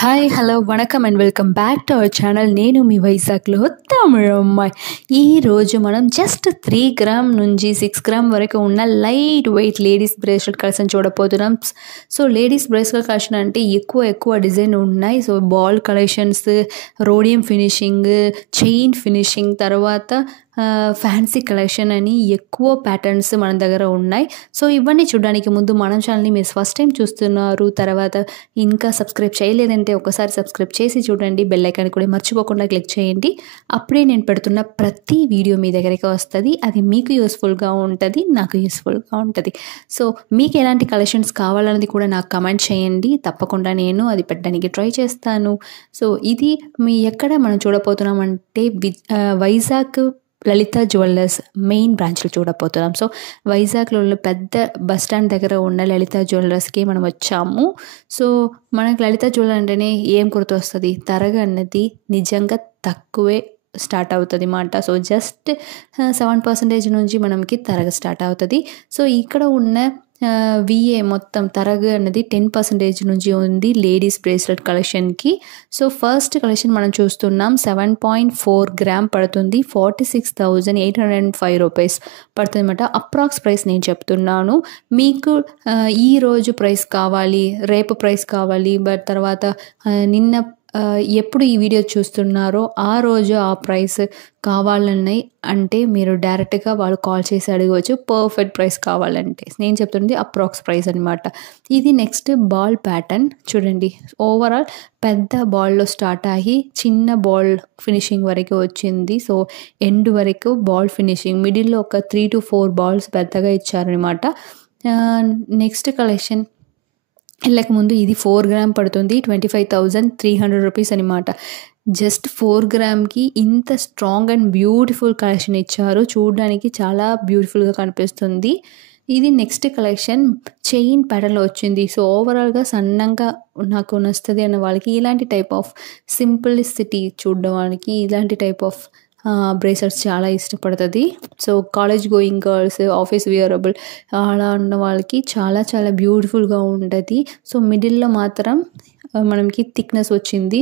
Hi! Hello! Vanakkam and welcome back to our channel. నేను మీ వైజాగ్‌లో తమిళమ్మాయి. ఈరోజు మనం జస్ట్ 3 గ్రామ్ నుంచి 6 గ్రామ్ వరకు ఉన్న light weight ladies bracelet collection చూడబోతున్నాం. సో, లేడీస్ బ్రేస్లెట్ కలెక్షన్ అంటే ఎక్కువ డిజైన్ ఉన్నాయి. So, ball collections, rhodium finishing, chain finishing, తర్వాత ఫ్యాన్సీ కలెక్షన్ అని ఎక్కువ ప్యాటర్న్స్ మన దగ్గర ఉన్నాయి. సో, ఇవన్నీ చూడడానికి ముందు మన ఛానల్‌ని మీరు ఫస్ట్ టైం చూస్తున్నారు, తర్వాత ఇంకా సబ్స్క్రైబ్ చేయలేదంటే ఒకసారి సబ్స్క్రైబ్ చేసి చూడండి. బెల్ ఐకాన్ కూడా మర్చిపోకుండా క్లిక్ చేయండి. అప్పుడే నేను పెడుతున్న ప్రతి వీడియో మీ దగ్గరికి వస్తుంది. అది మీకు యూస్ఫుల్గా ఉంటుంది, నాకు యూస్ఫుల్గా ఉంటుంది. సో, మీకు ఎలాంటి కలెక్షన్స్ కావాలన్నది కూడా నాకు కమెంట్ చేయండి. తప్పకుండా నేను అది పెట్టడానికి ట్రై చేస్తాను. సో, ఇది ఎక్కడ మనం చూడబోతున్నామంటే వైజాగ్ లలిత జ్యువెలర్స్ మెయిన్ బ్రాంచ్లో చూడబోతున్నాం. సో, వైజాగ్లో పెద్ద బస్ స్టాండ్ దగ్గర ఉన్న లలిత జ్యువెలర్స్కి మనం వచ్చాము. సో, మనకు లలిత జ్యువెలర్ అంటేనే ఏం గుర్తొస్తుంది? తరగ అన్నది నిజంగా తక్కువే స్టార్ట్ అవుతుంది మాట. సో, జస్ట్ 7% నుంచి మనకి తరగ స్టార్ట్ అవుతుంది. సో, ఇక్కడ ఉన్న విఏ మొత్తం తరగ అనేది 10% నుంచి ఉంది లేడీస్ బ్రేస్లెట్ కలెక్షన్కి. సో, ఫస్ట్ కలెక్షన్ మనం చూస్తున్నాం. 7.4 గ్రామ్ పడుతుంది. 46,805 రూపీస్ పడుతుంది అనమాట. అప్రాక్స్ ప్రైస్ నేను చెప్తున్నాను. మీకు ఈరోజు ప్రైస్ కావాలి, రేపు ప్రైస్ కావాలి, బట్ తర్వాత నిన్న ఎప్పుడు ఈ వీడియో చూస్తున్నారో ఆ రోజు ఆ ప్రైస్ కావాలన్నాయి అంటే మీరు డైరెక్ట్గా వాళ్ళు కాల్ చేసి అడగవచ్చు. పర్ఫెక్ట్ ప్రైస్ కావాలంటే నేను చెప్తున్నది అప్రాక్స్ ప్రైస్ అనమాట. ఇది నెక్స్ట్ బాల్ ప్యాటర్న్ చూడండి. ఓవరాల్ పెద్ద బాల్లో స్టార్ట్ అయ్యి చిన్న బాల్ ఫినిషింగ్ వరకు వచ్చింది. సో, ఎండ్ వరకు బాల్ ఫినిషింగ్, మిడిల్లో ఒక 3 to 4 బాల్స్ పెద్దగా ఇచ్చారనమాట. నెక్స్ట్ కలెక్షన్ వెళ్ళక ముందు ఇది 4 గ్రామ్ పడుతుంది. 25,300 రూపీస్ అనమాట. జస్ట్ 4 గ్రామ్కి ఇంత స్ట్రాంగ్ అండ్ బ్యూటిఫుల్ కలెక్షన్ ఇచ్చారు. చూడడానికి చాలా బ్యూటిఫుల్గా కనిపిస్తుంది. ఇది నెక్స్ట్ కలెక్షన్ చైన్ ప్యాటర్న్లో వచ్చింది. సో, ఓవరాల్గా సన్నంగా నాకు నచ్చుతుంది అన్న వాళ్ళకి ఇలాంటి టైప్ ఆఫ్ సింప్లిసిటీ చూడడానికి ఇలాంటి టైప్ ఆఫ్ బ్రేస్లెట్స్ చాలా ఇష్టపడుతుంది. So, college going girls, office wearable అలా ఉన్న వాళ్ళకి చాలా చాలా బ్యూటిఫుల్గా ఉంటుంది. సో, మిడిల్లో మాత్రం మనకి థిక్నెస్ వచ్చింది.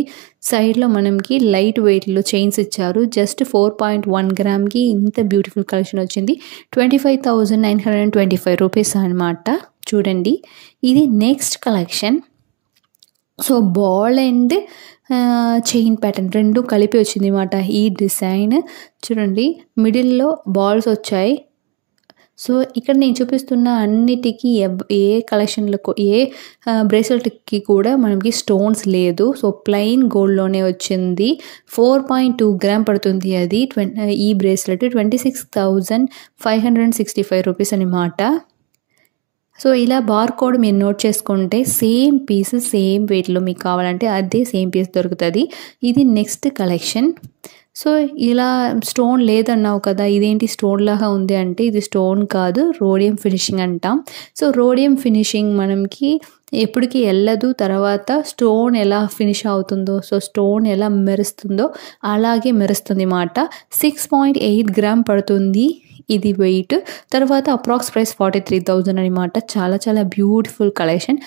సైడ్లో మనకి లైట్ వెయిట్లో చైన్స్ ఇచ్చారు. జస్ట్ 4.1 గ్రామ్కి ఇంత బ్యూటిఫుల్ కలెక్షన్ వచ్చింది. 25,925 రూపీస్ అనమాట. చూడండి, ఇది next collection. So, ball and chain pattern రెండు కలిపి వచ్చింది అన్నమాట. ఈ డిజైన్ చూడండి, మిడిల్లో బాల్స్ వచ్చాయి. సో, ఇక్కడ నేను చూపిస్తున్న అన్నిటికీ ఏ కలెక్షన్లకు ఏ బ్రేస్లెట్కి కూడా మనకి స్టోన్స్ లేదు. సో, ప్లెయిన్ గోల్డ్లోనే వచ్చింది. 4.2 గ్రామ్ పడుతుంది. అది ఈ బ్రేస్లెట్ 26,565 రూపీస్ అనమాట. సో, ఇలా బార్ కోడ్ మీరు నోట్ చేసుకుంటే సేమ్ పీస్ సేమ్ వెయిట్లో మీకు కావాలంటే అదే సేమ్ పీస్ దొరుకుతుంది. ఇది నెక్స్ట్ కలెక్షన్. సో, ఇలా స్టోన్ లేదన్నావు కదా, ఇదేంటి స్టోన్ లాగా ఉంది అంటే ఇది స్టోన్ కాదు, రోడియం ఫినిషింగ్ అంటాం. సో, రోడియం ఫినిషింగ్ మనకి ఎప్పటికీ వెళ్ళదు. తర్వాత స్టోన్ ఎలా ఫినిష్ అవుతుందో, సో స్టోన్ ఎలా మెరుస్తుందో అలాగే మెరుస్తుంది మాట. 6.8 గ్రామ్ పడుతుంది ఇది వెయిట్. తర్వాత అప్రాక్స్ ప్రైస్ 43,000 అనమాట. చాలా చాలా బ్యూటిఫుల్ కలెక్షన్.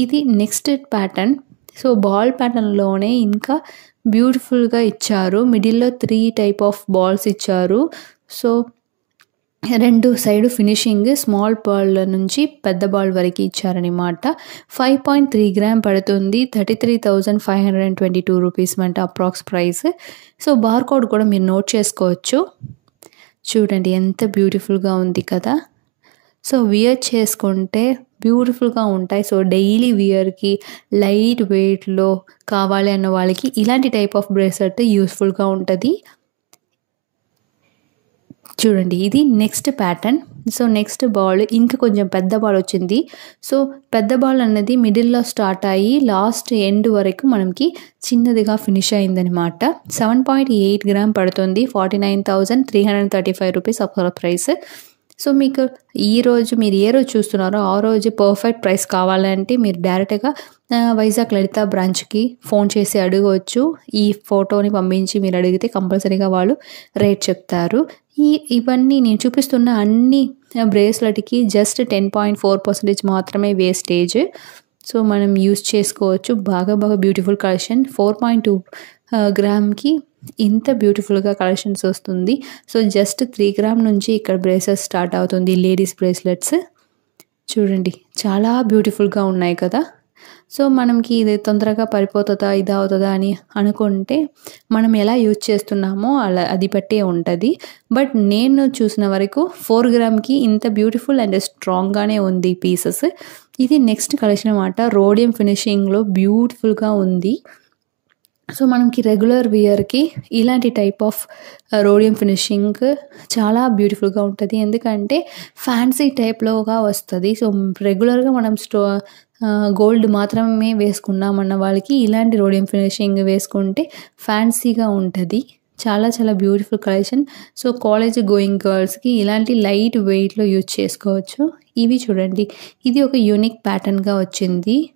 ఇది నెక్స్ట్ ప్యాటర్న్. సో, బాల్ ప్యాటర్న్లోనే ఇంకా బ్యూటిఫుల్గా ఇచ్చారు. మిడిల్లో 3 టైప్ ఆఫ్ బాల్స్ ఇచ్చారు. సో, రెండు సైడు ఫినిషింగ్ స్మాల్ బాల్ నుంచి పెద్ద బాల్ వరకు ఇచ్చారనమాట. 5.3 గ్రామ్ పడుతుంది. 33,522 రూపీస్ అంటే approx price. So, bar code కూడా మీరు నోట్ చేసుకోవచ్చు. చూడండి ఎంత బ్యూటిఫుల్గా ఉంది కదా. సో, వియర్ చేసుకుంటే బ్యూటిఫుల్గా ఉంటాయి. సో, డైలీ వియర్కి లైట్ వెయిట్లో కావాలి అన్న వాళ్ళకి ఇలాంటి టైప్ ఆఫ్ బ్రేస్లెట్ యూస్ఫుల్గా ఉంటుంది. చూడండి, ఇది next pattern. So, next ball ఇంకా కొంచెం పెద్ద బాల్ వచ్చింది. సో, పెద్ద బాల్ అన్నది మిడిల్లో స్టార్ట్ అయ్యి లాస్ట్ ఎండ్ వరకు మనకి చిన్నదిగా ఫినిష్ అయిందనమాట. 7.8 గ్రామ్ పడుతుంది. 49,335 రూపీస్ అప్రాక్స్ ప్రైస్. సో, మీకు ఈరోజు మీరు ఏ రోజు చూస్తున్నారో ఆ రోజు పర్ఫెక్ట్ ప్రైస్ కావాలంటే మీరు డైరెక్ట్గా వైజాగ్ లలిత బ్రాంచ్కి ఫోన్ చేసి అడగవచ్చు. ఈ ఫోటోని పంపించి మీరు అడిగితే కంపల్సరీగా వాళ్ళు రేట్ చెప్తారు. ఇవన్నీ నేను చూపిస్తున్న అన్ని బ్రేస్లెట్కి జస్ట్ 10.4% మాత్రమే వేస్టేజ్. సో మనం యూస్ చేసుకోవచ్చు. బాగా బ్యూటిఫుల్ కలెక్షన్. 4.2 గ్రామ్‌కి ఇంత బ్యూటిఫుల్‌గా కలెక్షన్స్ వస్తుంది. సో జస్ట్ 3 గ్రామ్ నుంచి ఇక్కడ బ్రేసెస్ స్టార్ట్ అవుతుంది. లేడీస్ బ్రేస్లెట్స్ చూడండి చాలా బ్యూటిఫుల్‌గా ఉన్నాయి కదా! సో మనకి ఇది తొందరగా పడిపోతదా, ఇదా అవుతదా అని అనుకుంటే మనం ఎలా యూజ్ చేస్తున్నామో అది బట్టే ఉంటది. బట్ నేను చూసిన వరకు 4 గ్రామ్‌కి ఇంత బ్యూటిఫుల్ అండ్ స్ట్రాంగ్‌గానే ఉంది పీసెస్. ఇది నెక్స్ట్ కలెక్షన్ అన్నమాట. రోడియం ఫినిషింగ్‌లో బ్యూటిఫుల్‌గా ఉంది. సో మనకి రెగ్యులర్ వియర్‌కి ఇలాంటి టైప్ ఆఫ్ రోడియం ఫినిషింగ్ చాలా బ్యూటిఫుల్‌గా ఉంటది. ఎందుకంటే ఫ్యాన్సీ టైప్‌లోగా వస్తది. సో రెగ్యులర్‌గా మనం గోల్డ్ మాత్రమే వేసుకున్నామన్న వాళ్ళకి ఇలాంటి రోడియం ఫినిషింగ్ వేసుకుంటే ఫ్యాన్సీగా ఉంటది. చాలా beautiful collection. So college going గర్ల్స్‌కి ఇలాంటి లైట్ వెయిట్‌లో యూజ్ చేసుకోవచ్చు. ఇవి చూడండి. ఇది ఒక యూనిక్ ప్యాటర్న్‌గా వచ్చింది.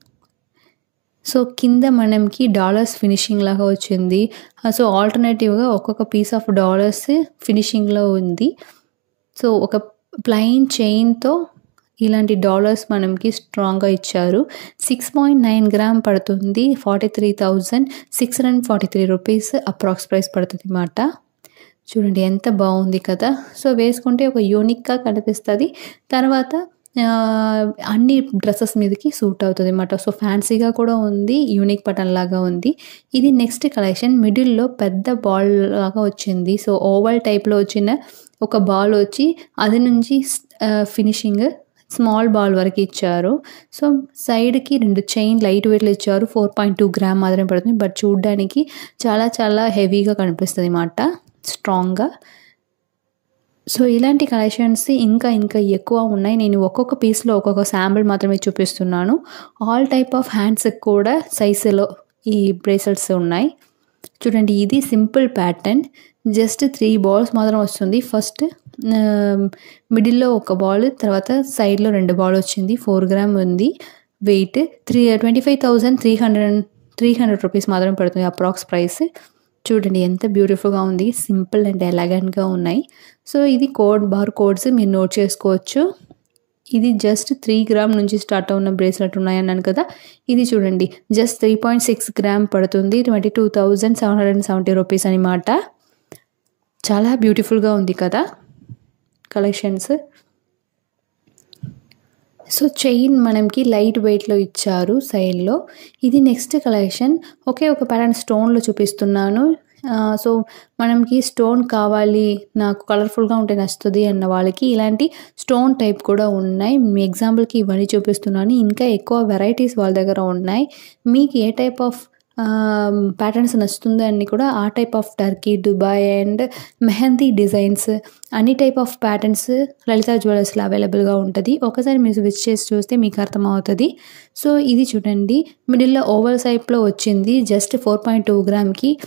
సో కింద మనకి డాలర్స్ ఫినిషింగ్ లాగా వచ్చింది. సో ఆల్టర్‌నేటివ్‌గా ఒక్కొక్క పీస్ ఆఫ్ డాలర్స్ ఫినిషింగ్‌లో ఉంది. సో ఒక ప్లెయిన్ చైన్‌తో ఇలాంటి డాలర్స్ మనకి స్ట్రాంగ్‌గా ఇచ్చారు. 6.9 గ్రామ్ పడుతుంది. 43,643 రూపీస్ అప్రాక్స్ ప్రైస్ పడుతుందన్నమాట. చూడండి ఎంత బాగుంది కదా! సో వేసుకుంటే ఒక యూనిక్‌గా కనిపిస్తది. తర్వాత అన్ని డ్రెసెస్ మీదకి సూట్ అవుతుందన్నమాట. సో ఫ్యాన్సీగా కూడా ఉంది. యూనిక్ పటన్ లాగా ఉంది. ఇది నెక్స్ట్ కలెక్షన్. మిడిల్‌లో పెద్ద బాల్ లాగా వచ్చింది. సో ఓవల్ టైప్‌లో వచ్చిన ఒక బాల్ వచ్చి అది నుంచి ఫినిషింగ్ స్మాల్ బాల్ వరకు ఇచ్చారు. సో సైడ్‌కి 2 చైన్ లైట్ వెయిట్‌లో ఇచ్చారు. 4.2 గ్రామ్ మాత్రమే పడుతుంది. బట్ చూడ్డానికి చాలా హెవీగా కనిపిస్తదన్నమాట. స్ట్రాంగ్‌గా. సో ఇలాంటి కలెక్షన్స్ ఇంకా ఎక్కువ ఉన్నాయి. నేను ఒక్కొక్క పీస్‌లో ఒక్కొక్క శాంపిల్ మాత్రమే చూపిస్తున్నాను. ఆల్ టైప్ ఆఫ్ హ్యాండ్స్‌కి కూడా సైజులో ఈ బ్రేస్లెట్స్ ఉన్నాయి. చూడండి ఇది సింపుల్ ప్యాటర్న్. జస్ట్ 3 బాల్స్ మాత్రం వస్తుంది. ఫస్ట్ మిడిల్‌లో ఒక బాల్, తర్వాత సైడ్‌లో 2 బాల్ వచ్చింది. 4 గ్రామ్ ఉంది వెయిట్. 25,300 రూపీస్ మాత్రమే పడుతుంది అప్రాక్స్ ప్రైస్. చూడండి ఎంత బ్యూటిఫుల్‌గా ఉంది. సింపుల్ అండ్ ఎలగెంట్‌గా ఉన్నాయి. సో ఇది బార్ కోడ్స్ మీరు నోట్ చేసుకోవచ్చు. ఇది జస్ట్ 3 గ్రామ్ నుంచి స్టార్ట్ అవుతున్న బ్రేస్లెట్ ఉన్నాయన్నాను కదా! ఇది చూడండి జస్ట్ 3.6 గ్రామ్ పడుతుంది. 22,770 రూపీస్ అనమాట. చాలా బ్యూటిఫుల్‌గా ఉంది కదా కలెక్షన్స్. సో చైన్ మనకి లైట్ వెయిట్‌లో ఇచ్చారు సైడ్‌లో. ఇది నెక్స్ట్ కలెక్షన్. ఒకే ఒక ప్యాటర్న్ స్టోన్‌లో చూపిస్తున్నాను. సో మనకి స్టోన్ కావాలి, నాకు కలర్ఫుల్‌గా ఉంటే నచ్చుతుంది అన్న వాళ్ళకి ఇలాంటి స్టోన్ టైప్ కూడా ఉన్నాయి. మీ ఎగ్జాంపుల్‌కి ఇవన్నీ చూపిస్తున్నాను. ఇంకా ఎక్కువ వెరైటీస్ వాళ్ళ దగ్గర ఉన్నాయి. మీకు ఏ టైప్ ఆఫ్ ప్యాటర్న్స్ నచ్చుతుందో అన్నీ కూడా ఆ type of Turkey, Dubai and mehndi designs అన్ని టైప్ ఆఫ్ ప్యాటర్న్స్ లలిత జ్యువెలర్స్‌లో అవైలబుల్‌గా ఉంటుంది. ఒకసారి మీరు విజిట్ చేసి చూస్తే మీకు అర్థమవుతుంది. సో ఇది చూడండి మిడిల్‌లో ఓవల్ షేప్‌లో వచ్చింది. జస్ట్ 4.2 గ్రామ్‌కి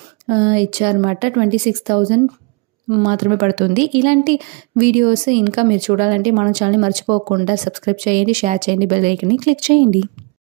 ఇచ్చారన్నమాట. 26,000 మాత్రమే పడుతుంది. ఇలాంటి వీడియోస్ ఇంకా మీరు చూడాలంటే మన ఛానల్‌ని మర్చిపోకుండా సబ్స్క్రైబ్ చేయండి, షేర్ చేయండి, బెల్ ఐకాన్ని క్లిక్ చేయండి.